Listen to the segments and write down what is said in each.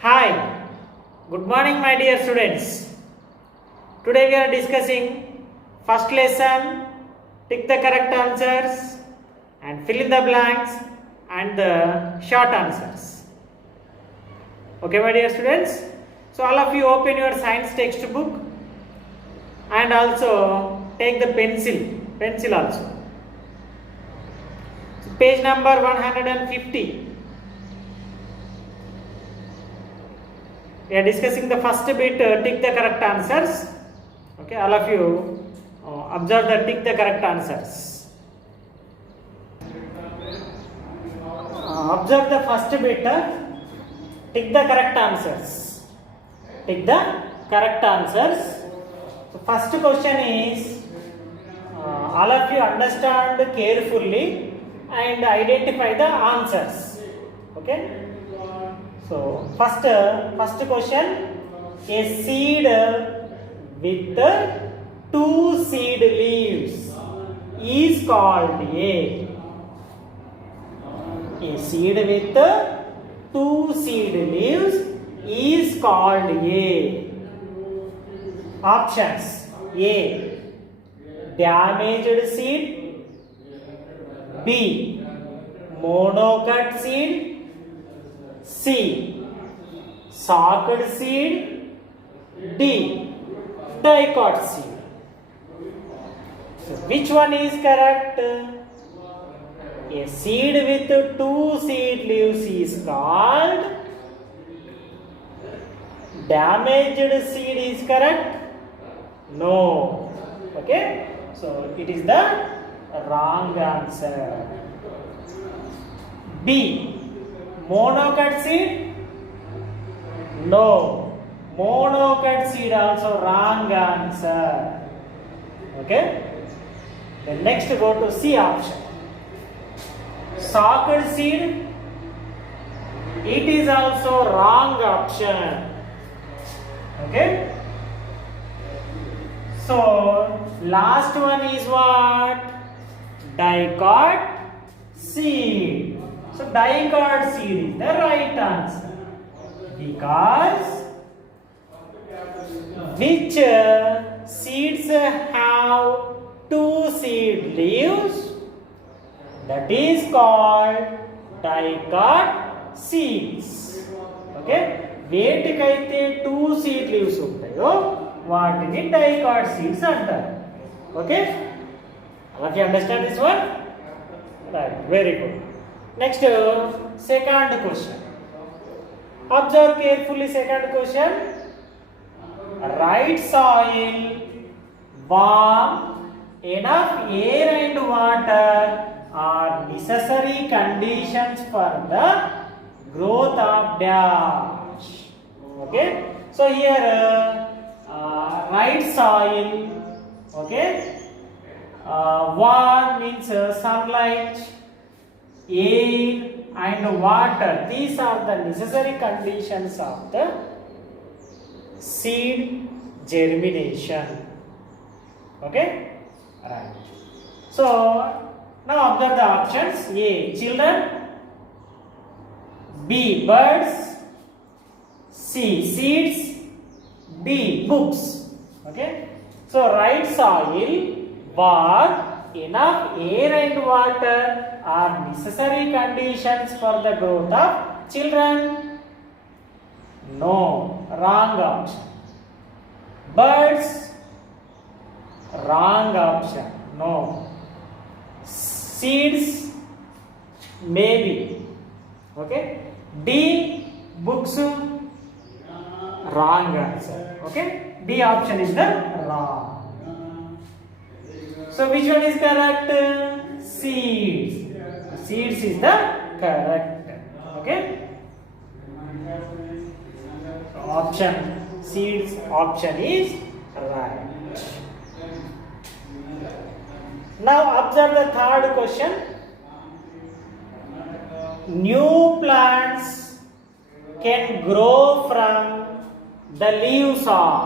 Hi, good morning my dear students. Today we are discussing first lesson, tick the correct answers and fill in the blanks and the short answers. Okay my dear students. So all of you open your science textbook and also take the pencil also. So page number 150. We are discussing the first bit, tick the correct answers. Okay, all of you observe the tick the correct answers. Observe the first bit, tick the correct answers. Tick the correct answers. So first question is, all of you understand carefully and identify the answers. Okay. So first question, a seed with two seed leaves is called a seed with two seed leaves is called a. Options: A, damaged seed; B, monocot seed; C, socked seed; D, dicot seed. So which one is correct? A seed with two seed leaves is called damaged seed is correct? No. Okay. So it is the wrong answer. B, monocot seed? No. Monocot seed also wrong answer. Okay. Then next go to C option. Socked seed? It is also wrong option. Okay. So last one is what? Dicot seed. So dicot seed is the right answer because which seeds have two seed leaves? That is called dicot seeds. Okay? వేటికైతే two seed leaves ఉంటాయో వాటిని dicot seeds అంటారు. Okay, అలాగే understand this one? Right, very good. Next, second question. Observe carefully second question. Right soil, warm, enough air and water are necessary conditions for the growth of dash. Okay, so here right soil, okay, warm means sunlight, air and water. These are the necessary conditions of the seed germination. Okay, right. So now observe the options. A, children; B, birds; C, seeds; D, books. Okay, so right soil, warm, enough air and water are necessary conditions for the growth of children. No, wrong option. Birds, wrong option. No. Seeds, maybe. Okay. D, books, wrong answer. Okay, D option is the wrong. So which one is correct? Seeds. Seeds is the correct. Okay. So option seeds option is right. Now observe the third question. New plants can grow from the leaves of.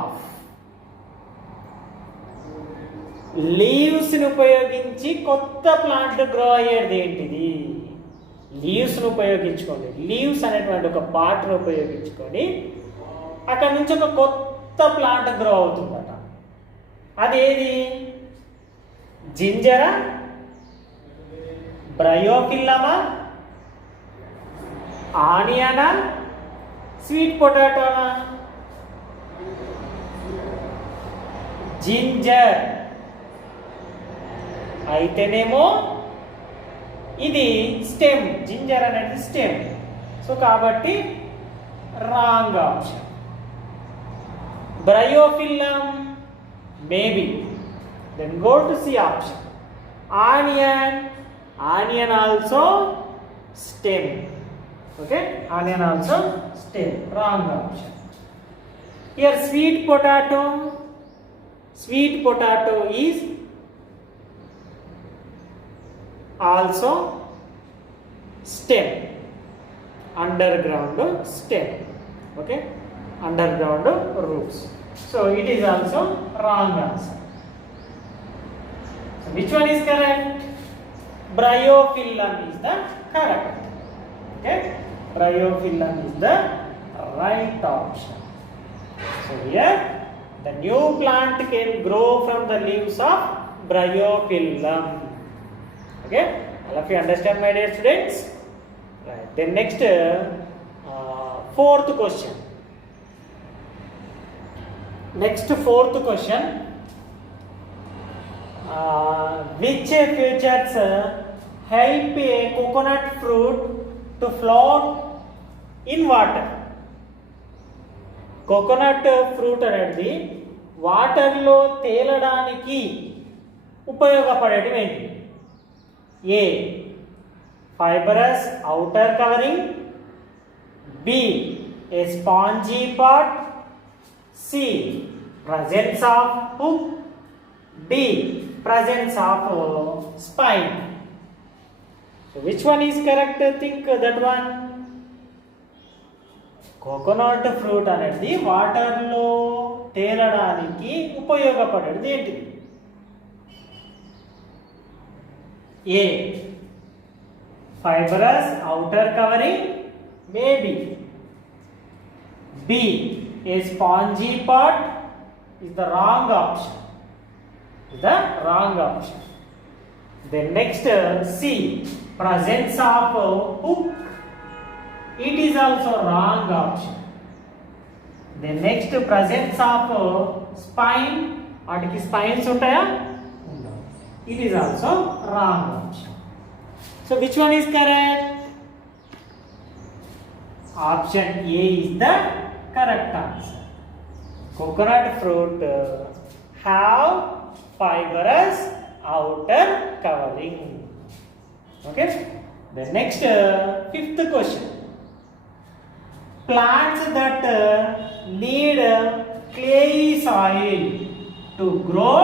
Leaves ని ఉపయోగించి కొత్త plant grow అయ్యేది ఏంటిది? లీవ్స్ను ఉపయోగించుకోండి, leaves అనేటువంటి ఒక పార్ట్ను ఉపయోగించుకొని అక్కడ నుంచి ఒక కొత్త ప్లాంట్ గ్రో అవుతుందట. అదేది? జింజరా, బ్రయోఫిల్లమా, ఆనియనా, స్వీట్ పొటాటోనా? జింజర్ అయితేనేమో ఇది స్టెమ్, జింజర్ అనేది స్టెమ్. సో కాబట్టి wrong option. Bryophyllum maybe. Then go to C option. Onion, onion also stem. Okay, onion also stem. Wrong option. Here sweet potato, sweet potato is also stem, underground stem. Okay, underground roots. So it is also wrong answer. So which one is correct? Bryophyllum is the correct. Okay, Bryophyllum is the right option. So here the new plant can grow from the leaves of Bryophyllum. Okay, all of you understand, my dear students? Right. Then next, fourth question. Next, fourth question. Which features help a coconut fruit to float in water? Coconut fruit అనేది వాటర్లో తేలడానికి ఉపయోగపడేటివి ఏంటి? A, fibrous outer covering, B, a spongy part, C, presence of hook, D, presence of spine. So which one is correct? Think that one. Coconut fruit అనేది వాటర్లో తేలడానికి ఉపయోగపడేది ఏంటిది? A, fibrous outer covering, maybe. B, a spongy part is the wrong option. The wrong option. Then next, C, presence of hook. It is also wrong option. Then next, presence of spine. వాటికి spines ఉంటాయా? It is also wrong option. So which one is correct? Option A is the correct answer. Coconut fruit have fibrous outer covering. Okay. The next, fifth question. Plants that need clayey soil to grow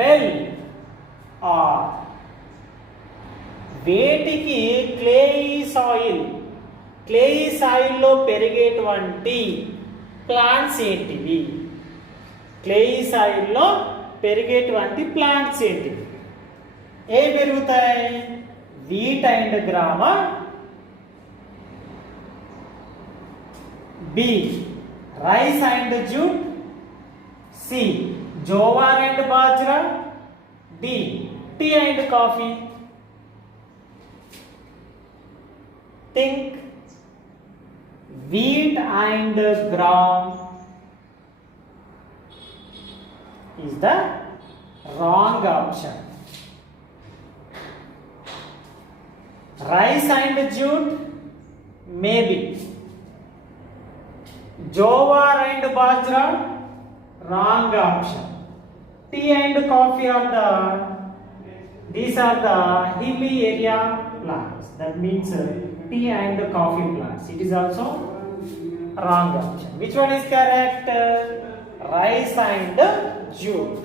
well are వేటికి క్లేయి సాయిల్లో పెరిగేటువంటి plants ఏంటివి? క్లేయి సాయిల్లో పెరిగేటువంటి plants ఏంటివి? ఏ పెరుగుతాయి? Wheat and gram, B, rice and jute, C, jowar and bajra, D, tea and coffee. Think. Wheat and gram is the wrong option. Rice and jute, maybe. Jowar and bajra, wrong option. Tea and coffee these are the hilly area plants. That means tea and coffee plants. It is also wrong option. Which one is correct? Rice and jute.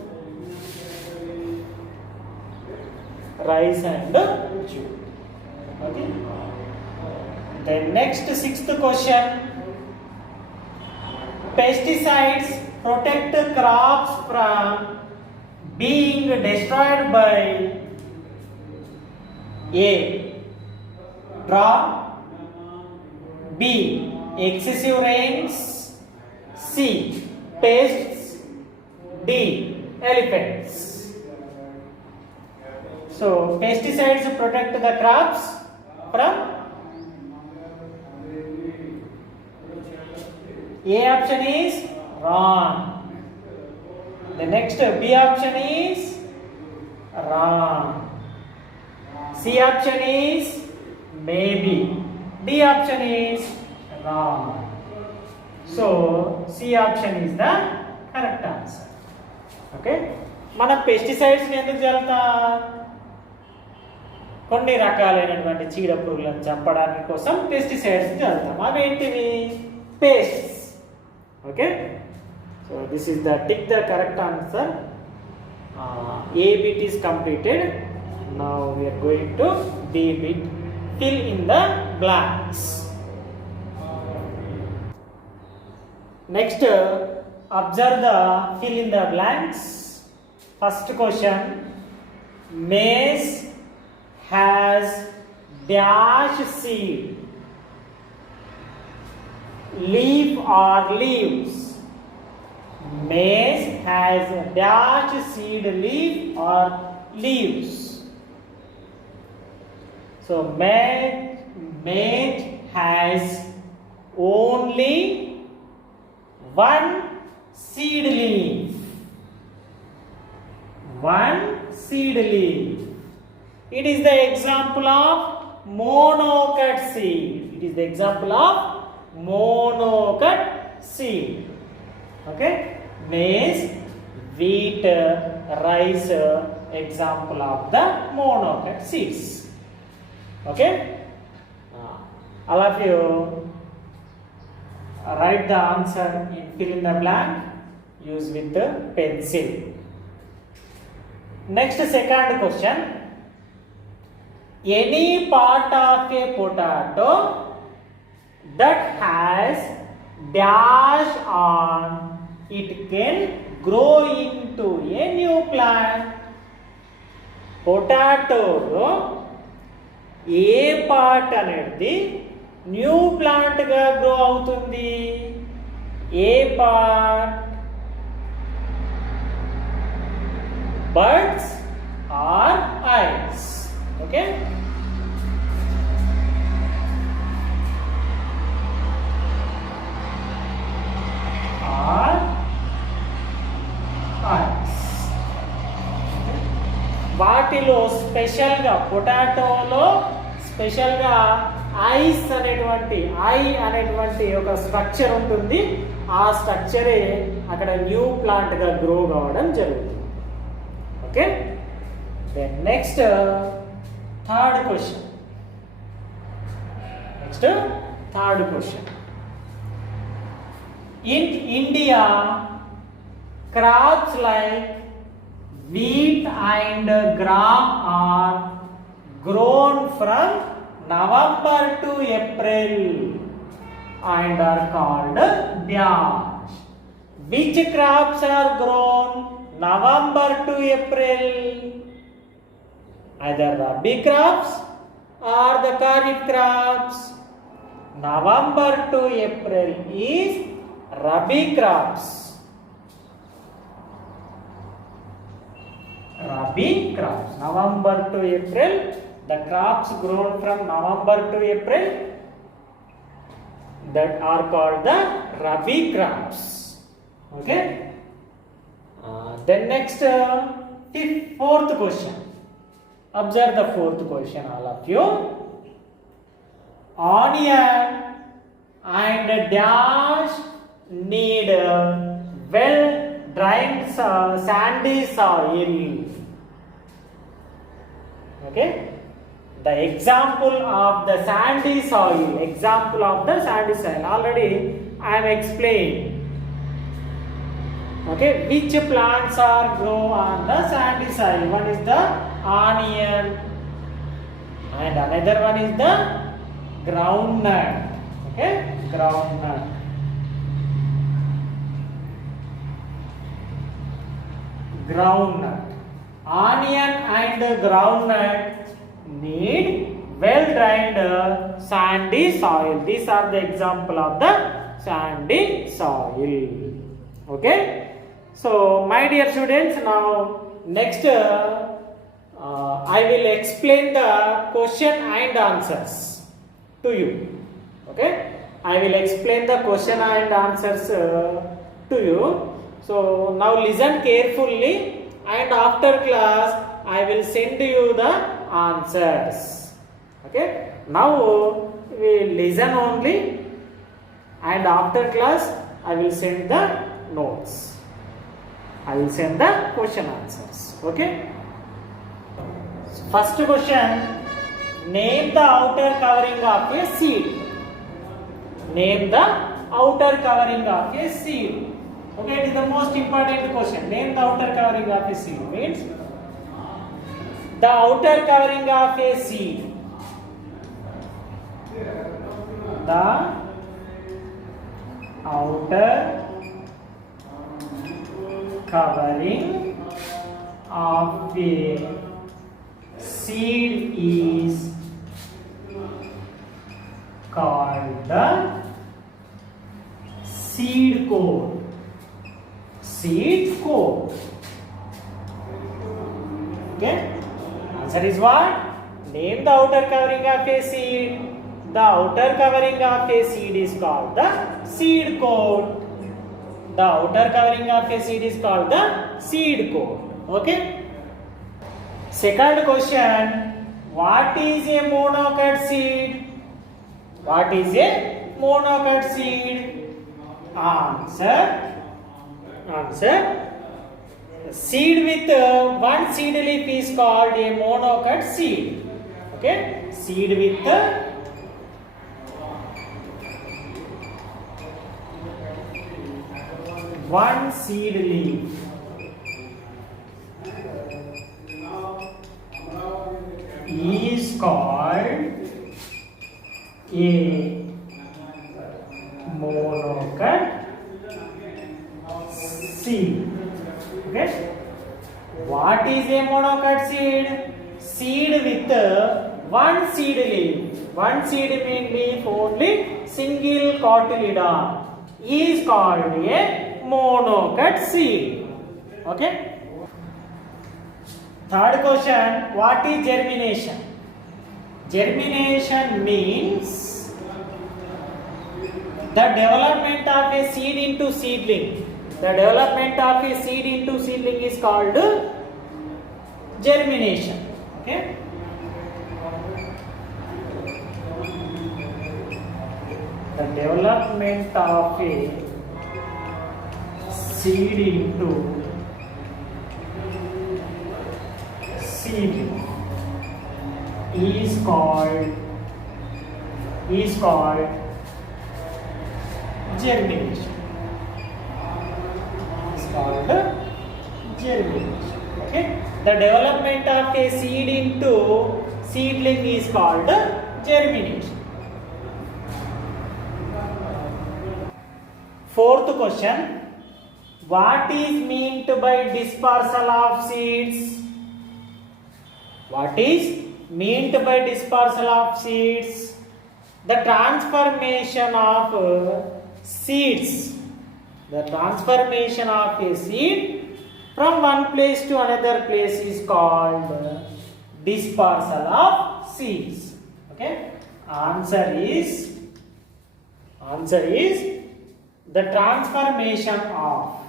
Rice and jute. Okay. Then next, sixth question. Pesticides protect crops from being destroyed by A, drought. B. Excessive rains. C. Pests. D. Elephants. So pesticides protect the crops from. A option is wrong. The next B option is wrong. C option is maybe. D option is wrong. So C option is the correct answer. Okay. మనం pesticides ఎందుకు చల్లుతాం? కొన్ని రకాలైనటువంటి చీడ పురుగులను చంపడానికి కోసం pesticides చల్లుతాం. అవేంటివి? Pests. Okay. So this is the tick the correct answer. A bit is completed. Now we are going to B bit. Fill in the blanks. Next, observe the fill in the blanks. First question: maize has dash seed, leaf or leaves. Maize has dash seed, leaf or leaves. So maize has only one seed leaf. One seed leaf. It is the example of monocot seed. It is the example of monocot seed. Okay. Maize, wheat, rice, example of the monocot seeds. Okay. All of you write the answer in fill in the blank. Use with the pencil. Next, second question. Any part of a potato that has dash on it can grow into a new plant. పొటాటోలో ఏ part అనేది new plant గా grow అవుతుంది? ఏ part? Birds or eyes? Okay. వాటిలో స్పెషల్గా పొటాటోలో స్పెషల్గా ice అనేటువంటి ఒక స్ట్రక్చర్ ఉంటుంది. ఆ స్ట్రక్చరే అక్కడ న్యూ ప్లాంట్గా గ్రో కావడం జరుగుతుంది. Okay. Then next third question. In India, crops like wheat and gram are grown from November to April and are called dash. Which crops are grown November to April? Either Rabi crops or the Kharif crops. November to April is Rabi crops. Rabi crops. November to April, the crops grown from November to April that are called the Rabi crops. Okay. Then next, fourth question. Observe the fourth question, all of you. Onion and dash need well drained sandy soil. Okay. The example of the sandy soil. Already I am explained. Okay. Which plants are grow on the sandy soil? One is the onion and another one is the groundnut. Okay. Groundnut. Onion and groundnut need well drained sandy soil. These are the example of the sandy soil. Okay. So my dear students, now next I will explain the question and answers to you. Okay. I will explain the question and answers to you. So now listen carefully, and after class I will send you the answers. Okay. Now we listen only, and after class I will send the notes. I will send the question answers. Okay. First question, name the outer covering of a seed. Name the outer covering of a seed. Okay, it is the most important question. Name the outer covering of a seed. Means the outer covering of a seed. The outer covering of a seed is called the seed coat. Seed coat. Okay. Answer is what? Name the outer covering of a seed. The outer covering of a seed is called the seed coat. The outer covering of a seed is called the seed coat. Okay. Second question. What is a monocot seed? What is a monocot seed? Answer. Seed with one seed leaf is called a monocot seed. Okay. Seed with one seed leaf is called a monocot seed. Okay. What is a monocot seed? Seed with one seed leaf. One seed means leaf only single cotyledon is called a monocot seed. Okay. Third question, what is germination? Germination means the development of a seed into seedling. The development of a seed into seedling is called germination. Okay. The development of a seed into seedling is called germination. Is called germination. Okay. The development of a seed into seedling is called germination. Fourth question. What is meant by dispersal of seeds? What is meant by dispersal of seeds? The transformation of seeds. The transformation of a seed from one place to another place is called dispersal of seeds. Okay. Answer is the transformation of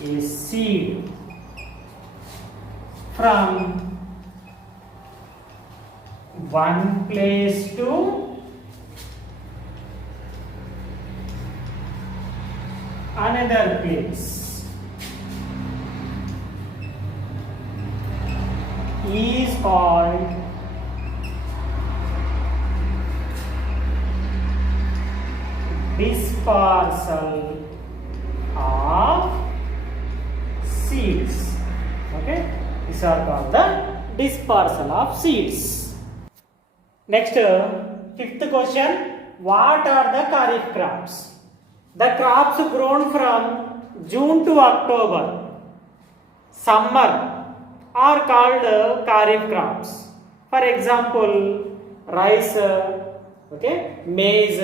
a seed from one place to another place is called dispersal of seeds. Okay, these are called the dispersal of seeds. Next, fifth question. What are the kharif crops? The crops grown from June to October, summer, are called kharif crops. For example, rice, okay, maize,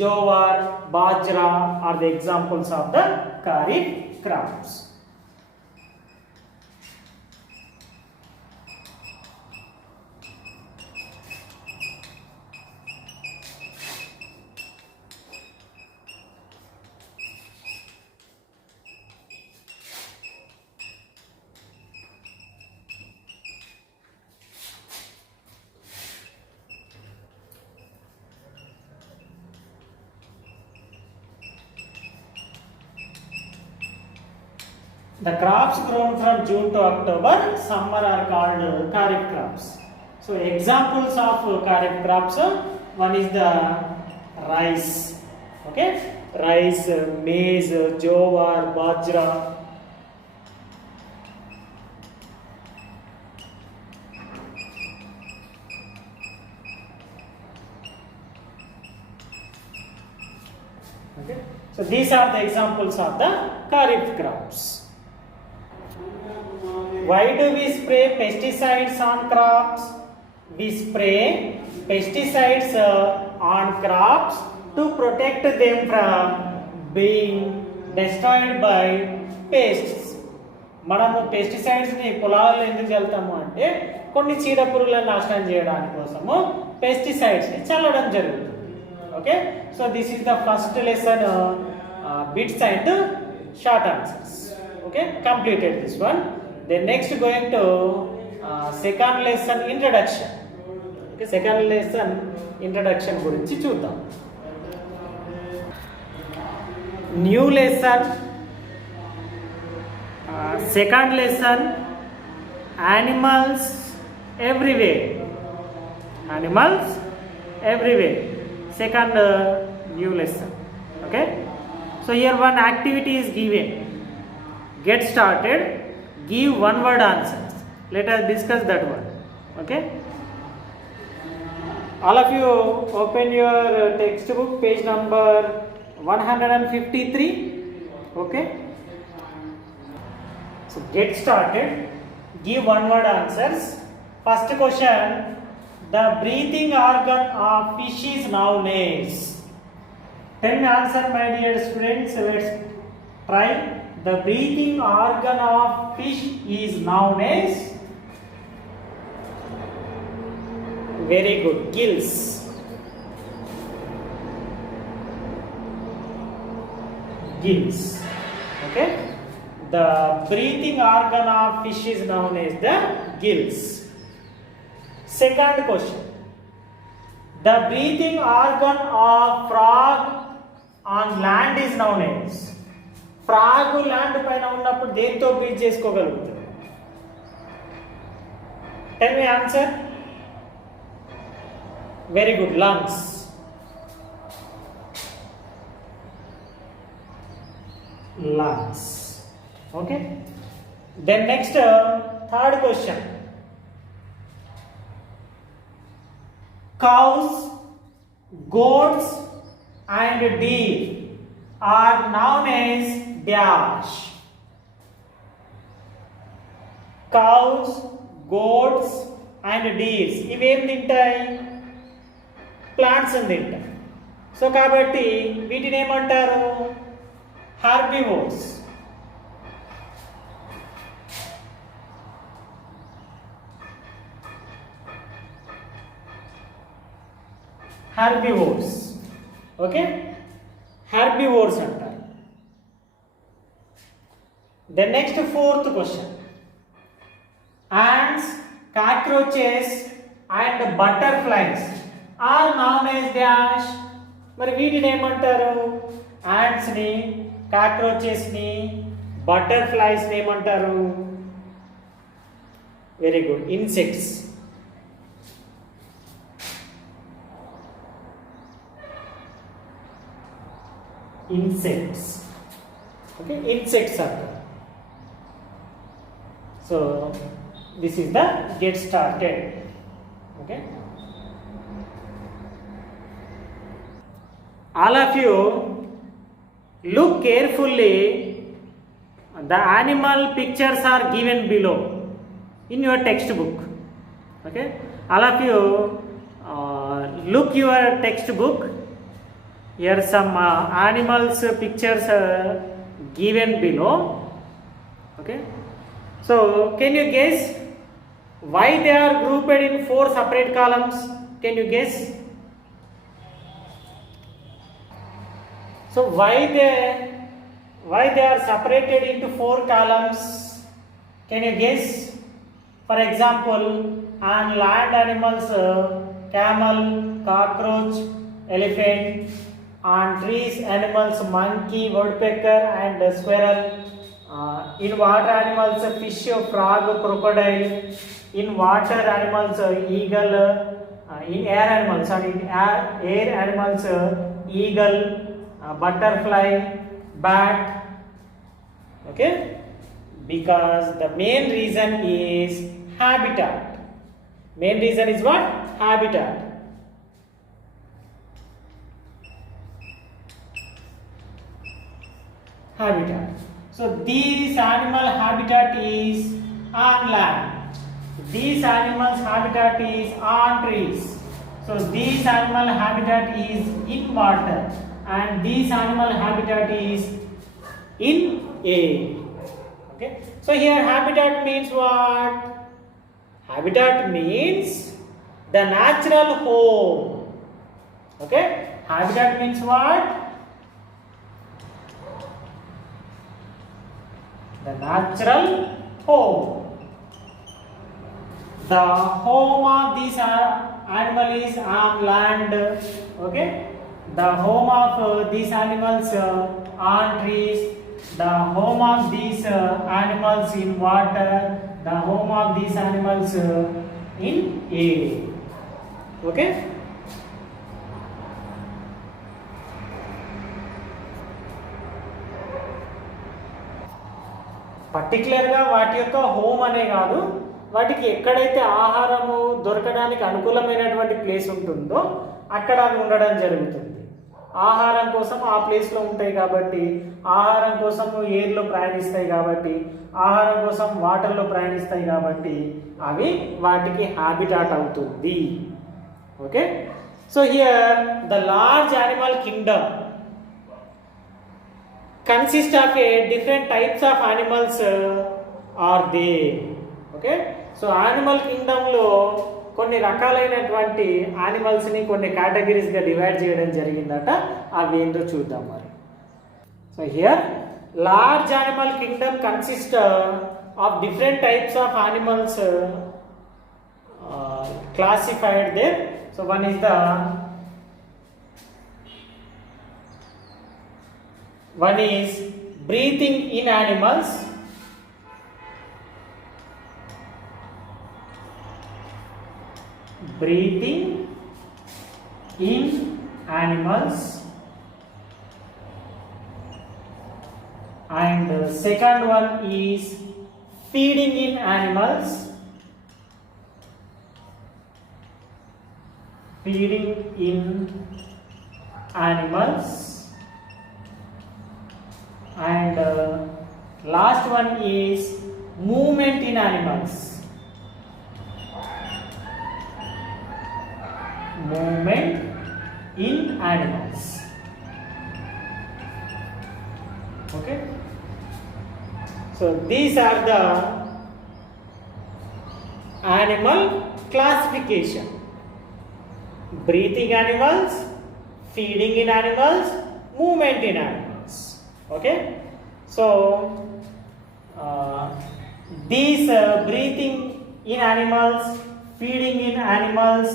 jowar, bajra are the examples of the kharif crops. The crops grown from June to October, summer, are called kharif crops. So examples of kharif crops, one is the rice, okay, rice, maize, jowar, bajra. Okay, so these are the examples of the kharif crops. Why do we spray pesticides on crops? We spray pesticides on crops to protect them from being destroyed by pests. మనము పెస్టిసైడ్స్ని పొలాలలో ఎందుకు చల్లుతాము అంటే కొన్ని చీడ పురుగులను నాశనం చేయడానికి కోసము పెస్టిసైడ్స్ని చల్లడం జరుగుతుంది. Okay, so this is the first lesson, bits and short answers. Okay, completed this one. Then next going to second lesson introduction. Okay, second lesson introduction గురించి చూద్దాం. New lesson, second lesson, animals everywhere. Animals everywhere. Second new lesson. Okay, so here one activity is given. Get started. Give one word answers. Let us discuss that one. Okay, all of you open your textbook, page number 153. Okay, so get started. Give one word answers. First question, the breathing organ of fish is known as. Tell me answer, my dear students. Let's try. The breathing organ of fish is known as. Very good. Gills. Gills. Okay. The breathing organ of fish is known as the gills. Second question. The breathing organ of frog on land is known as. Frog land పైన ఉన్నప్పుడు దేంతో breathe చేసుకోగలుగుతుంది? Tell me answer. Very good, lungs. Lungs. Okay, then next third question. Cows, goats and deer are known as dash. Cows, goats and deers ఇవేం తింటాయి? Plants తింటాయి. So కాబట్టి వీటిని ఏమంటారు? హెర్బివోర్స్. హెర్బివోర్స్. ఓకే, హెర్బివోర్స్ అంటారు. The next fourth question. Ants, cockroaches and butterflies are known as dash. మరి వీటిని ఏమంటారు? ants ని, cockroaches ని, butterflies ని ఏమంటారు? Very good, insects. Insects. Okay, insects are there. So this is the get started. Okay, all of you Look carefully. The animal pictures are given below in your textbook. Okay, all of you look your textbook. Here some animals pictures are given below. Okay, so can you guess why they are grouped in 4 separate columns? Can you guess? So why they are separated into 4 columns? Can you guess? For example, on land animals, camel, cockroach, elephant. On trees animals, monkey, woodpecker and squirrel. In water animals, fish, frog, crocodile. In water animals, eagle. In air animals, eagle, butterfly, bat. Okay, because the main reason is habitat. Main reason is what? Habitat. Habitat. So this animal habitat is on land. This animal's habitat is on trees. So this animal habitat is in water, and this animal habitat is in air. Okay. So here habitat means what? Habitat means the natural home. Okay. Habitat means what? The natural home. The home of this animal is on land. Okay. The home of these animals on trees. The home of these animals in water. The home of these animals in air. Okay. పర్టికులర్గా వాటి యొక్క home అనే కాదు, వాటికి ఎక్కడైతే ఆహారము దొరకడానికి అనుకూలమైనటువంటి place ఉంటుందో అక్కడ అవి ఉండడం జరుగుతుంది. ఆహారం కోసం ఆ ప్లేస్లో ఉంటాయి కాబట్టి, ఆహారం కోసం ఎయిర్లో ప్రయాణిస్తాయి కాబట్టి, ఆహారం కోసం వాటర్లో ప్రయాణిస్తాయి కాబట్టి అవి వాటికి హ్యాబిటాట్ అవుతుంది. Okay, so here the large animal Kingdom consist of a different types of animals are there. Okay, so animal kingdom లో కొన్ని రకాలైనటువంటి యానిమల్స్ ని కొన్ని కేటగిరీస్ గా డివైడ్ చేయడం జరిగిందట. అవి ఏందో చూద్దాం మరి. So here large animal Kingdom consist of different types of animals classified there. So one is breathing in animals. Breathing in animals. And second one is feeding in animals. Feeding in animals. And last one is movement in animals. Movement in animals. Okay, so these are the animal classification. Breathing animals, feeding in animals, movement in animals. Okay, so these breathing in animals, feeding in animals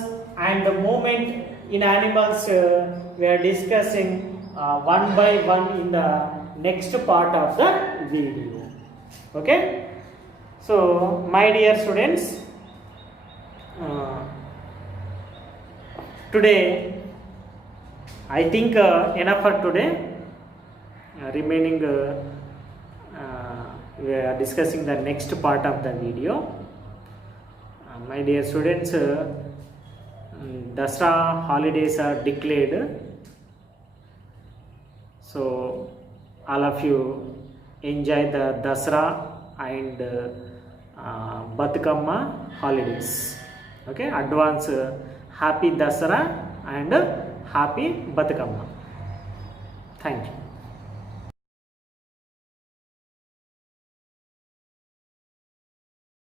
and the movement in animals we are discussing one by one in the next part of the video. Okay, so my dear students, today I think enough for today. Remaining we are discussing the next part of the video. My dear students, Dasra holidays are declared, so all of you enjoy the Dasara and Batukama holidays. Okay, advance happy Dasara and happy Batukama. Thank you.